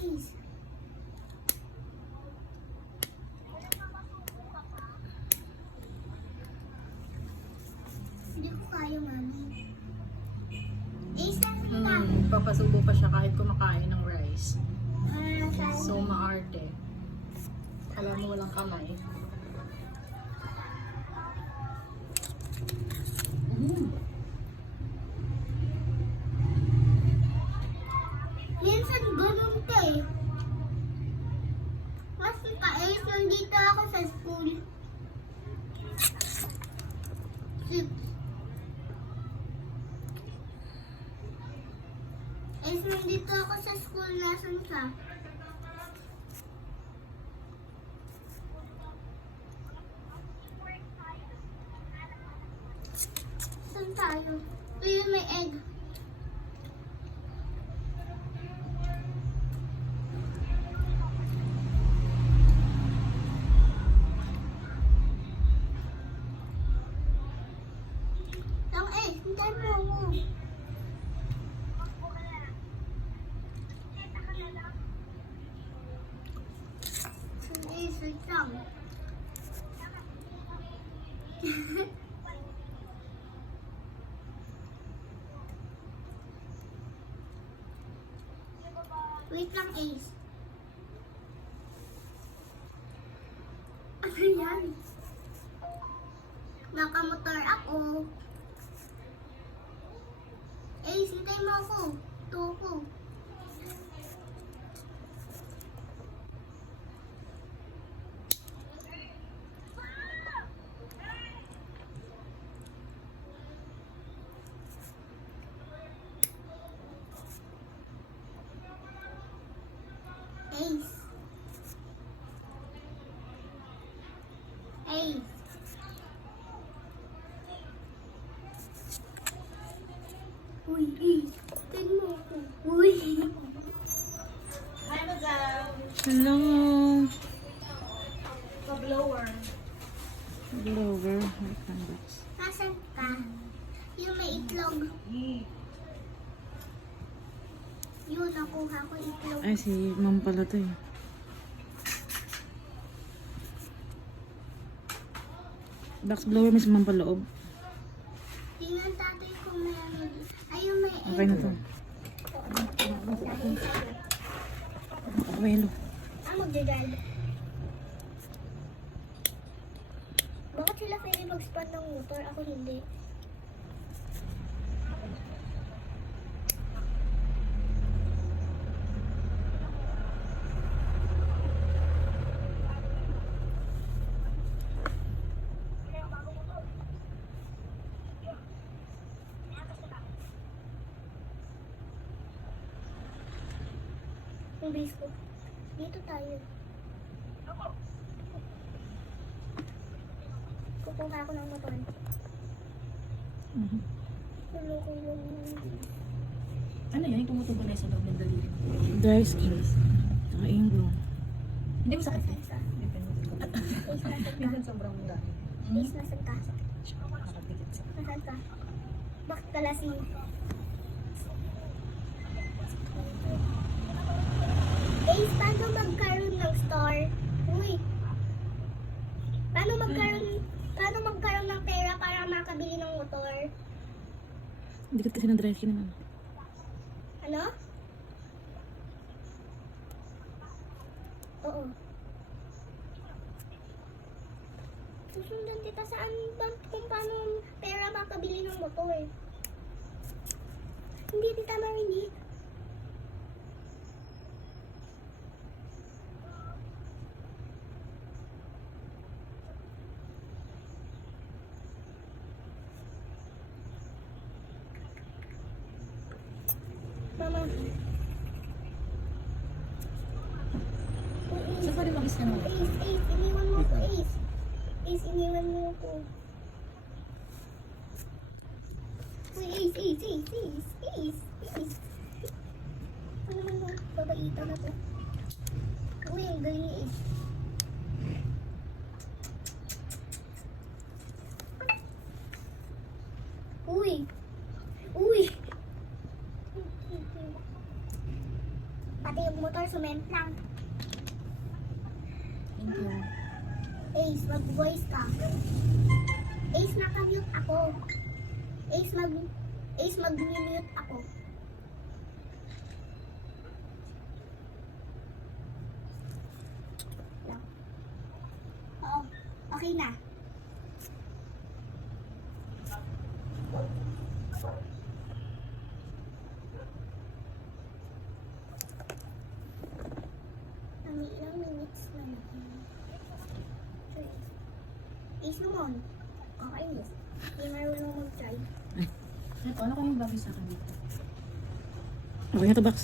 Kiss. Hindi ko kaya, mami. Ace na sila. Papasubo pa siya kahit kumakain ng rice. Sayang. So, maarte. Alam mo, walang kamay. Minsan ganun ka eh. Kasi ka-Ace, nandito ako sa school. 6. Ace, nandito ako sa school. Nasaan ka? Saan tayo? Ayun, may egg. Ang Ace, hintayin mo ako. Ang Ace, wait lang. Wait lang, Ace. Ano yan? Nakamotor ako. Ace, hintay mo ako. Ito ako. Ace. Ace. Uy, Ace. Tingnan mo ako. Uy. Hi, madam. Hello. Pa-blower. Blower. May candles. Nasaan ka? Yung may itlog. Yun, nakuha ko itlog. Ay, si ma'am pala to eh. Box blower, may si ma'am paloob. Tingnan tatay kung may ano. Ayun, may egg. Okay na to. Abuelo. Magdadal. Bakit sila pwede mag-spot ng motor? Ako hindi. Yung base ko. Dito tayo. Kukuha ako ng motor. Tulo ko yung... Ano yan? Yung tumutubo na sa loob ng daliri. Dry skin. Saka ingro. Hindi mo sakit eh. Ace, nasan ka? Minsan sobrang mura. Ace, nasan ka? Nakapikit sa... Nasan ka? Bakit ka lasing? Ace, paano magkaroon ng store? Uy! Paano magkaroon ng pera para makabili ng motor? Dikit kasi ng dry skin naman. Ano? Oo. Susundan kita saan ba kung paano pera makabili ng motor? Hindi kita marinig. Mama. Saan pa rin mag-isa naman? Ace, iniwan mo ko, Ace. Ace, iniwan mo ko. Uy, Ace. Ano naman yung babaita na to? Uy, ang galing ni Ace. Uy! Pati yung motor, cement lang. Thank you. Ace, mag-voice ka. Ace, nakamute ako. Ace, mag-mute ako. Lang. Oo, okay na. Ilang minutes na lang. Ace naman. Kakainis. Hindi marunong mag-try. Ito, ano kayong bagay sa akin dito? Okay na to, Bax.